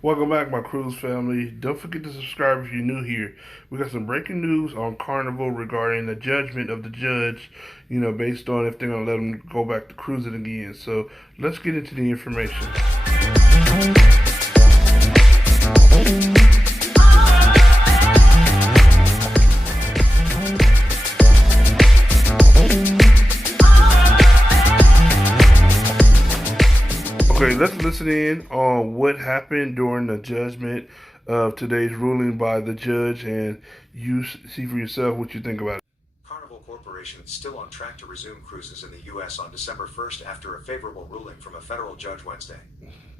Welcome back, my cruise family. Don't forget to subscribe if you're new here. We got some breaking news on Carnival regarding the judgment of the judge, based on if they're going to let them go back to cruising again. So let's get into the information. Okay, let's listen in on what happened during the judgment of today's ruling by the judge, and you see for yourself what you think about it. Carnival Corporation is still on track to resume cruises in the U.S. on December 1st after a favorable ruling from a federal judge Wednesday.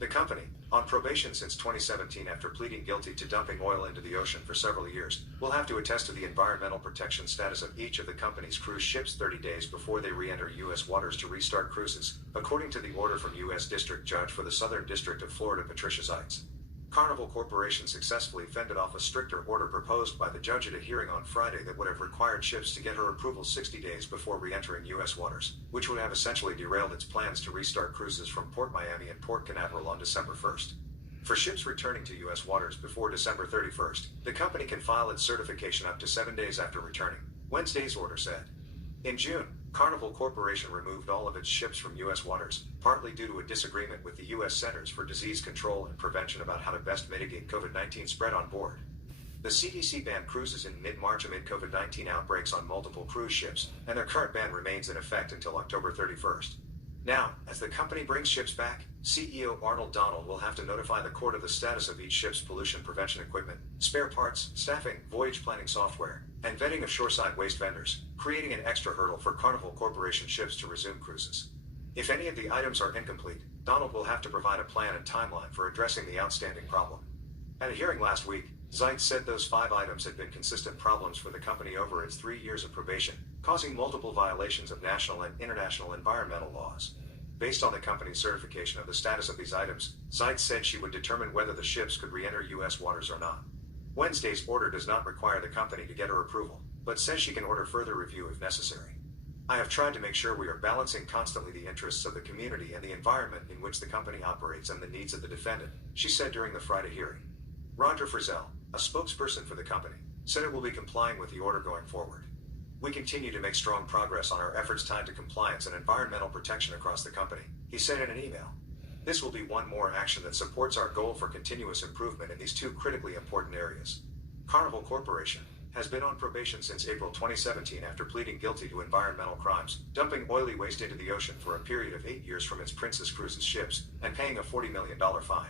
The company, on probation since 2017 after pleading guilty to dumping oil into the ocean for several years, will have to attest to the environmental protection status of each of the company's cruise ships 30 days before they re-enter U.S. waters to restart cruises, according to the order from U.S. District Judge for the Southern District of Florida Patricia Seitz. Carnival Corporation successfully fended off a stricter order proposed by the judge at a hearing on Friday that would have required ships to get her approval 60 days before re-entering U.S. waters, which would have essentially derailed its plans to restart cruises from Port Miami and Port Canaveral on December 1st. For ships returning to U.S. waters before December 31st, the company can file its certification up to 7 days after returning, Wednesday's order said. In June, Carnival Corporation removed all of its ships from U.S. waters, partly due to a disagreement with the U.S. Centers for Disease Control and Prevention about how to best mitigate COVID-19 spread on board. The CDC banned cruises in mid-March amid COVID-19 outbreaks on multiple cruise ships, and their current ban remains in effect until October 31st. Now, as the company brings ships back, CEO Arnold Donald will have to notify the court of the status of each ship's pollution prevention equipment, spare parts, staffing, voyage planning software, and vetting of shoreside waste vendors, creating an extra hurdle for Carnival Corporation ships to resume cruises. If any of the items are incomplete, Donald will have to provide a plan and timeline for addressing the outstanding problem. At a hearing last week, Seitz said those 5 items had been consistent problems for the company over its 3 years of probation, causing multiple violations of national and international environmental laws. Based on the company's certification of the status of these items, Seitz said she would determine whether the ships could re-enter U.S. waters or not. Wednesday's order does not require the company to get her approval, but says she can order further review if necessary. I have tried to make sure we are balancing constantly the interests of the community and the environment in which the company operates and the needs of the defendant, she said during the Friday hearing. Roger Frizzell, a spokesperson for the company, said it will be complying with the order going forward. We continue to make strong progress on our efforts tied to compliance and environmental protection across the company, he said in an email. This will be one more action that supports our goal for continuous improvement in these 2 critically important areas. Carnival Corporation has been on probation since April 2017 after pleading guilty to environmental crimes, dumping oily waste into the ocean for a period of 8 years from its Princess Cruises ships, and paying a $40 million fine.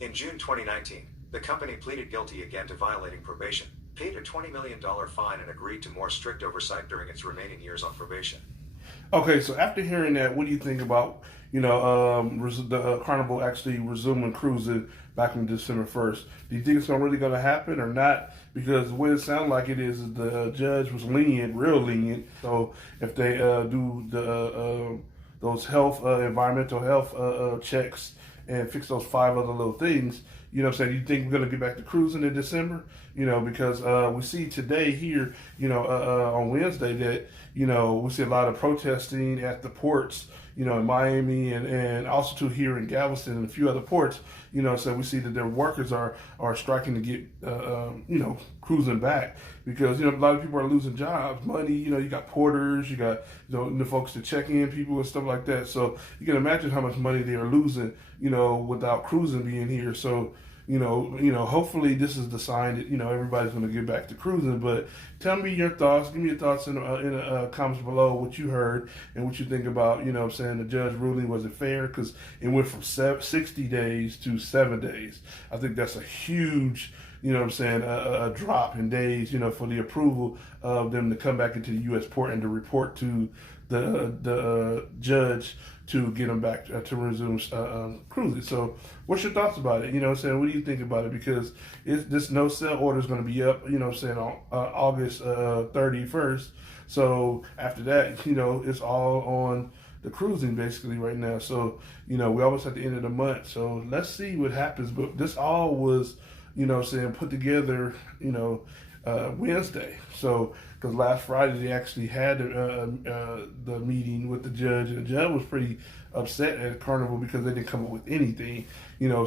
In June 2019, the company pleaded guilty again to violating probation, paid a $20 million fine, and agreed to more strict oversight during its remaining years on probation. Okay, so after hearing that, what do you think about, the Carnival actually resuming cruising back on December 1st? Do you think it's really going to happen or not? Because the way it sounds like it is the judge was lenient, real lenient. So if they do those environmental health checks and fix those 5 other little things, you think we're going to get back to cruising in December? Because we see today here, on Wednesday that, we see a lot of protesting at the ports, in Miami and also too here in Galveston and a few other ports, so we see that their workers are striking to get, cruising back because, a lot of people are losing jobs, money, you got porters, you got, the folks to check in people and stuff like that. So you can imagine how much money they are losing, without cruising being here. So, hopefully this is the sign that, everybody's going to get back to cruising. But tell me your thoughts. Give me your thoughts in the comments below, what you heard and what you think about, the judge ruling. Was it fair? Because it went from 60 days to 7 days. I think that's a huge, a drop in days, for the approval of them to come back into the U.S. port and to report to the judge to get them back to resume cruising. So what's your thoughts about it? What do you think about it? Because this no sell order is going to be up, on August 31st. So after that, it's all on the cruising basically right now. So, we almost at the end of the month. So let's see what happens. But this all was, put together, Wednesday. So, because last Friday they actually had the meeting with the judge, and the judge was pretty upset at Carnival because they didn't come up with anything,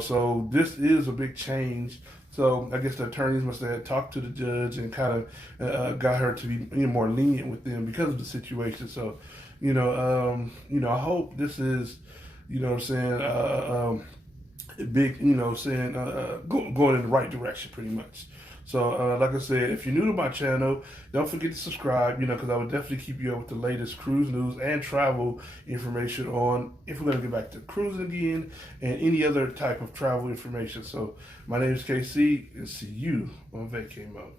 So this is a big change. So I guess the attorneys must have talked to the judge and kind of got her to be more lenient with them because of the situation. So, I hope this is, what I'm saying, big, going in the right direction, pretty much. So, like I said, if you're new to my channel, don't forget to subscribe, because I would definitely keep you up with the latest cruise news and travel information on if we're going to get back to cruising again and any other type of travel information. So, my name is KC, and see you on Vacay Mode.